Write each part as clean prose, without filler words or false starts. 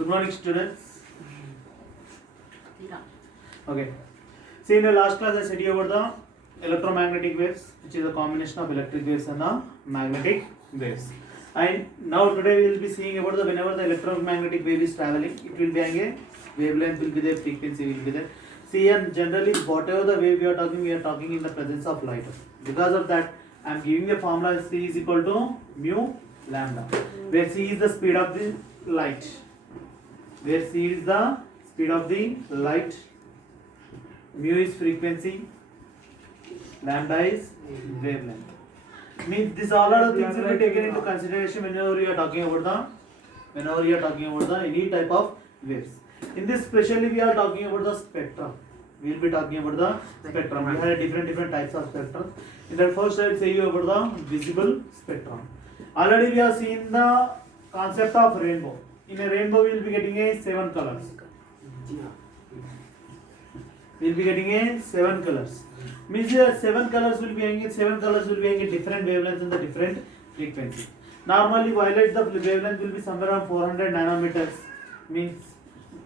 Good morning, students. Okay. See, in the last class I said you about the electromagnetic waves, which is a combination of electric waves and the magnetic waves. And now today we will be seeing about the whenever the electromagnetic wave is traveling, it will be having a wavelength will be there, frequency will be there. See, and generally whatever the wave we are talking in the presence of light. Because of that, I am giving a formula C is equal to mu lambda, where C is the speed of the light. Where C is the speed of the light, mu is frequency, lambda is wavelength. Means these all are the things will be taken into consideration whenever you are talking about the any type of waves. In this specially we are talking about the spectrum. We will be talking about the spectrum. We have different types of spectrum. In the first I will say you about the visible spectrum. Already we have seen the concept of rainbow. In a rainbow we will be getting a 7 colors. We will be getting a 7 colors. Means 7 colors will be having different wavelengths and the different frequency. Normally violet the wavelength will be somewhere around 400 nanometers. Means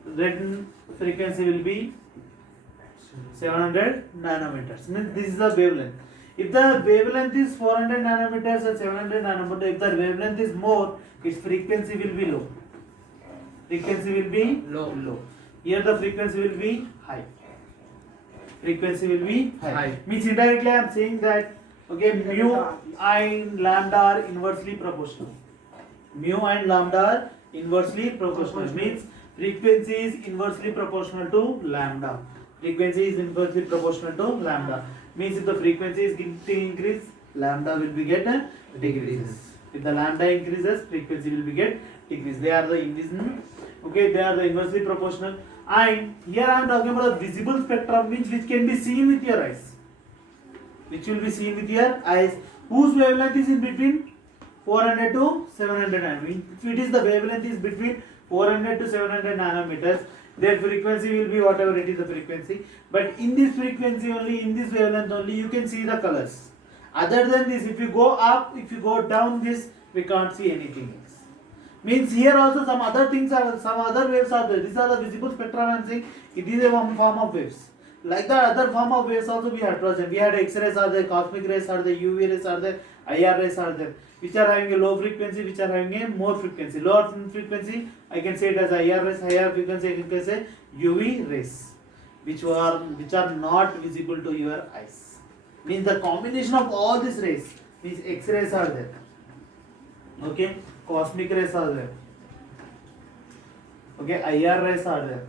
red frequency will be 700 nanometers. Means this is the wavelength. If the wavelength is 400 nanometers and 700 nanometers, if the wavelength is more, its frequency will be low. Frequency will be low. Here the frequency will be high. Frequency will be high. Means indirectly I am saying that okay, mu and lambda are inversely proportional. Mu and lambda are inversely proportional. Means frequency is inversely proportional to lambda. Frequency is inversely proportional to lambda. Means if the frequency is getting increased, lambda will be get decreases. If the lambda increases, frequency will be get decrease. They are the inversely proportional. And here I am talking about the visible spectrum, which can be seen with your eyes. Which will be seen with your eyes. Whose wavelength is in between 400 to 700 nanometers. If it is the wavelength is between 400 to 700 nanometers, their frequency will be whatever it is the frequency. But in this frequency only, in this wavelength only, you can see the colors. Other than this, if you go up, if you go down this, we can't see anything else. Means here also some other things are, some other waves are there. These are the visible spectrum and saying it is a form of waves. Like the other form of waves also we had present. We had X-rays are there, cosmic rays are there, UV rays are there, IR rays are there, which are having a low frequency, which are having a more frequency. Lower frequency, I can say it as IR rays, higher frequency, I can say UV rays, which are not visible to your eyes. Means the combination of all these rays, means X-rays are there. Okay, cosmic rays are there. Okay, IR rays are there.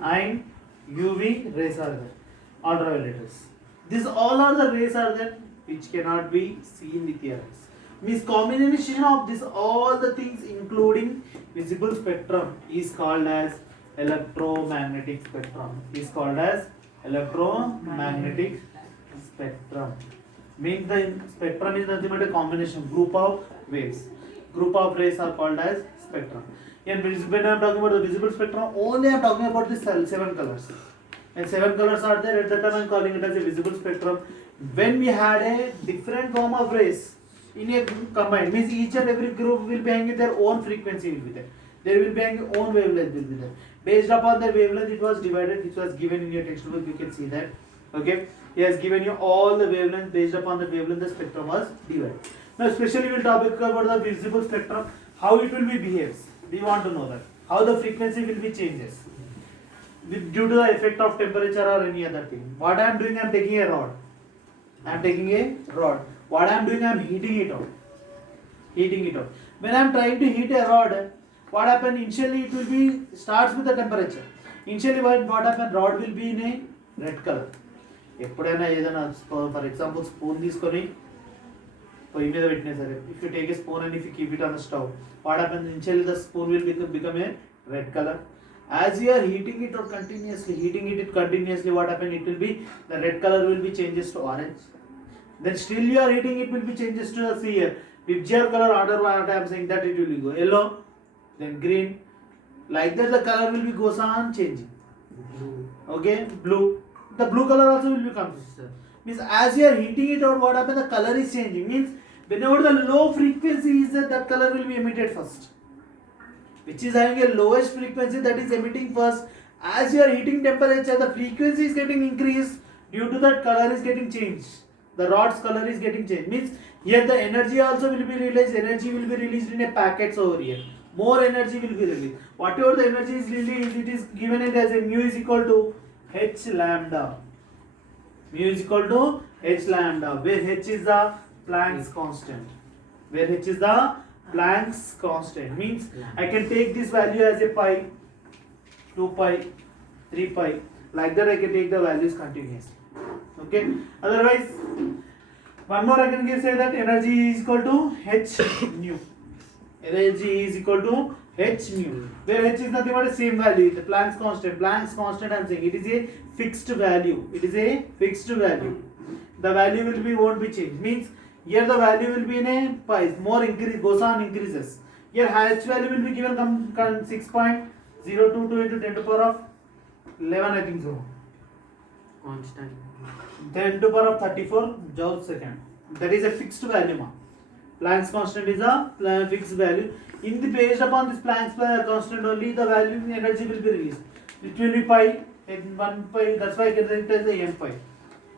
And UV rays are there. Ultraviolet rays. These all are the rays are there which cannot be seen with your eyes. Means combination of this all the things including visible spectrum is called as electromagnetic spectrum. Is called as electromagnetic spectrum. Means the spectrum is nothing but a combination group of waves. Group of rays are called as spectrum. And when I am talking about the visible spectrum, only I am talking about the 7 colors. And 7 colors are there. At that time I am calling it as a visible spectrum. When we had a different form of rays in a combined, means each and every group will be having their own frequency will be there. There will be having own wavelength will be there. Based upon the wavelength it was divided, which was given in your textbook. You can see that. Okay. He has given you all the wavelengths. Based upon the wavelength the spectrum was divided. Now especially we will talk about the visible spectrum, how it will be behaves. We want to know that. How the frequency will be changes due to the effect of temperature or any other thing. What I am doing, I am taking a rod. What I am doing, I am heating it out. When I am trying to heat a rod, what happens initially it will be starts with the temperature. Initially what happens, rod will be in a red color. ఎప్పుడైనా ఏదైనా for example spoon తీసుకొని పొయ్యి మీద పెట్టినా సరే, if you take a spoon and if you keep it on the stove, what happens initially the spoon will become a red color. As you are heating it continuously, what happens, it will be the red color will be changes to orange. Then still you are heating, it will be changes to see here picture color order. What I am saying that it will go yellow, then green, like that the color will be goes on changing. Okay, blue. The blue color also will be consistent. Means as you are heating it out, what happens, the color is changing. Means whenever the low frequency is there, that color will be emitted first. which is having a lowest frequency, that is emitting first. As you are heating temperature, the frequency is getting increased, due to that color is getting changed, the rod's color is getting changed. Means here the energy also will be released, energy will be released in a packets over here, more energy will be released. Whatever the energy is released, it is given it as a mu is equal to h lambda. Mu is equal to h lambda, where h is the Planck's constant, where h is the Planck's constant. Means I can take this value as a pi, 2 pi, 3 pi, like that I can take the values continuously. Okay, otherwise one more I can give, say that energy is equal to h nu. Energy is equal to h nu, where h is nothing but the same value, the Planck's constant. Planck's constant I am saying it is a fixed value, it is a fixed value. The value will be, won't be changed. Means here the value will be in a pi, more increase, goes on increases. Here h value will be given 6.022 into 10 to the power of 11, I think so. Constant. 10 to the power of 34 joules second. That is a fixed value. Planck's constant is a fixed value. In the based upon this Planck's constant only, the value in energy will be released. It will be pi, and 1 pi. That's why I can write it as the n pi.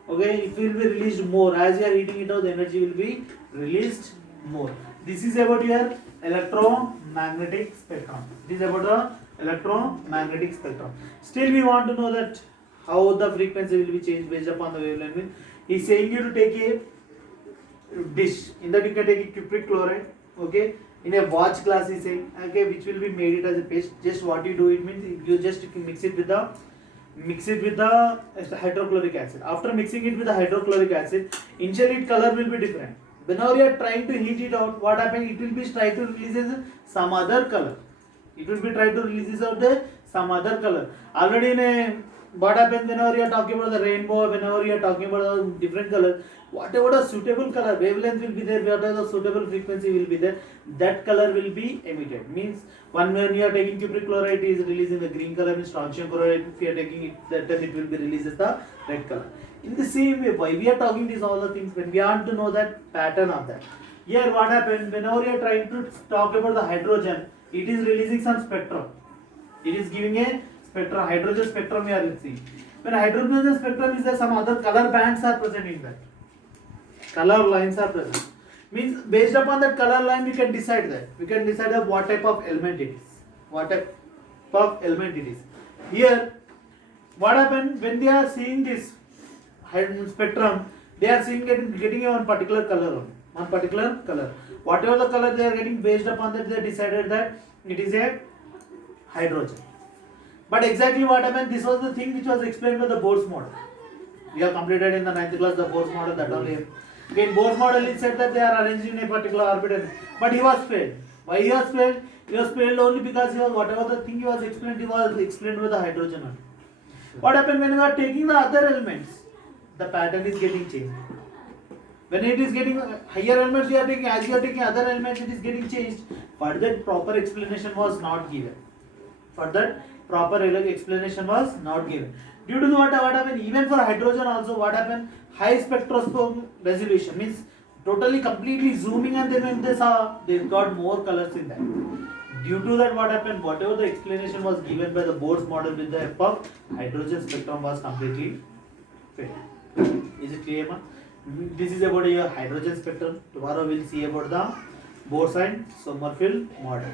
Okay, it will be released more. As you are heating it out, the energy will be released more. This is about your electromagnetic spectrum. This is about the electromagnetic spectrum. Still, we want to know that how the frequency will be changed based upon the wavelength. He is saying you to take a dish. In that you can take a cupric chloride. Okay, in a watch glass he is saying, okay, which will be made it as a paste. Just what you do, it means you just mix it with the hydrochloric acid. After mixing it with the hydrochloric acid, initially color will be different. Whenever you are trying to heat it out, what happens? It will be try to release some other color. It will be try to release out some other color. Already in a, what happens whenever you are talking about the rainbow, whenever you are talking about the different color, whatever the suitable color, wavelength will be there, whatever the suitable frequency will be there, that color will be emitted. Means when you are taking cupric chloride, it is releasing the green color, means strontium chloride, if you are taking it, that then it will be released as the red color. In the same way, why we are talking these all the things, when we want to know that pattern of that. Here what happened, whenever you are trying to talk about the hydrogen, it is releasing some spectrum. It is giving a spectrum, hydrogen spectrum we are seeing. When hydrogen spectrum is there, some other color bands are present in that. Color lines are present. Means based upon that color line we can decide that. We can decide what type of element it is. What type of element it is. Here, what happened when they are seeing this spectrum, they are seeing getting a one particular color. One particular color. Whatever the color they are getting, based upon that they decided that it is a hydrogen. But exactly what happened, this was the thing which was explained by the Bohr's model. We have completed in the 9th class the Bohr's model, that only. In Bohr's model it said that they are arranged in a particular orbit, but he was failed. Why he was failed? He was failed only because he was, whatever the thing he was explained with the hydrogen only. What happened when you are taking the other elements? The pattern is getting changed. When it is getting higher elements you are taking, as you are taking other elements, it is getting changed. For that proper explanation was not given. For that proper explanation was not given. Due to what happened, even for hydrogen also, what happened? High spectroscope resolution, means totally completely zooming, and then when they saw, they got more colors in that. Due to that, what happened? Whatever the explanation was given by the Bohr's model with the help of hydrogen spectrum was completely failed. Is it clear, man? This is about your hydrogen spectrum. Tomorrow we'll see about the Bohr and Sommerfeld model.